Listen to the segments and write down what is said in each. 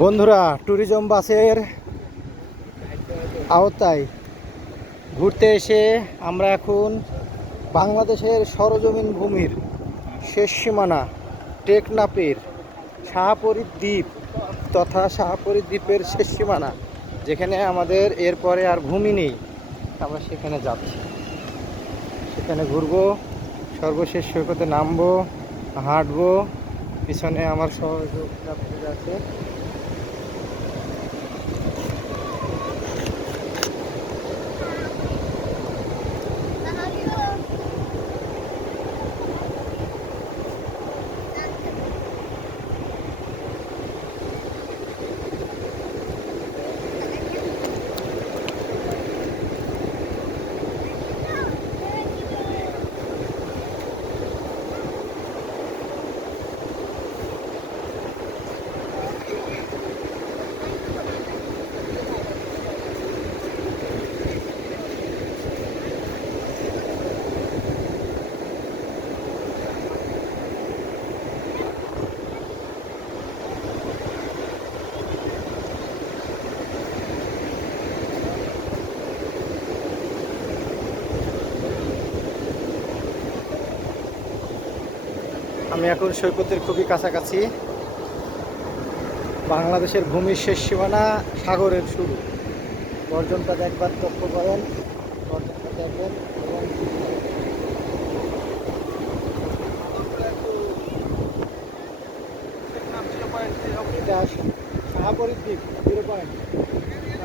বন্ধুরা, ট্যুরিজম বাসের আওতায় ঘুরতে এসে আমরা এখন বাংলাদেশের সরজমিন ভূমির শেষ সীমানা টেকনাফের শাহপরী দ্বীপ তথা শাহপরী দ্বীপের শেষ সীমানা, যেখানে আমাদের এরপরে আর ভূমি নেই। আমরা সেখানে যাচ্ছি, সেখানে ঘুরবো, সর্বশেষ সৈকতে নামবো, হাঁটবো। পিছনে আমার সহযোগী আছে। আমি এখন সৈকতের খুবই কাছাকাছি। বাংলাদেশের ভূমির শেষ সীমানা, সাগরের শুরু। গর্জনটা একবার লক্ষ্য করেন, গর্জনটা দেখবেন। এবং এটা শাহপরী দ্বীপ 0 পয়েন্ট,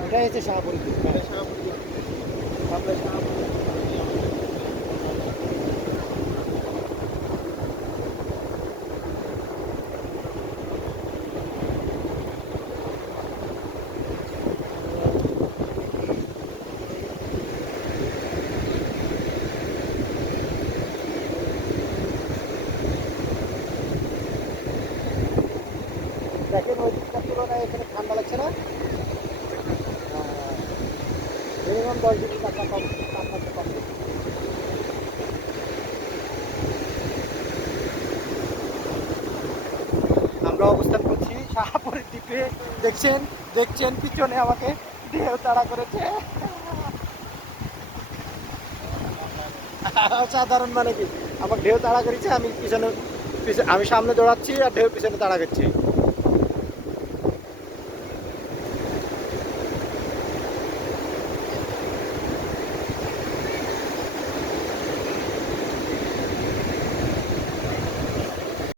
এটাই হচ্ছে শাহপরী দ্বীপ। আমরা দেখেন ওই দিকটার তুলনায় এখানে ঠান্ডা লাগছে না? মিনিমাম 10 ডিগ্রি তাপমাত্রা কম। আমরা অবস্থান করছি শাহপরী দ্বীপে। দেখছেন দেখছেন পিছনে আমাকে ঢেউ তাড়া করেছে। সাধারণ মানে কি, আমাকে ঢেউ তাড়া করেছে, আমি পিছনে আমি সামনে দৌড়াচ্ছি আর ঢেউ পিছনে তাড়া করছি।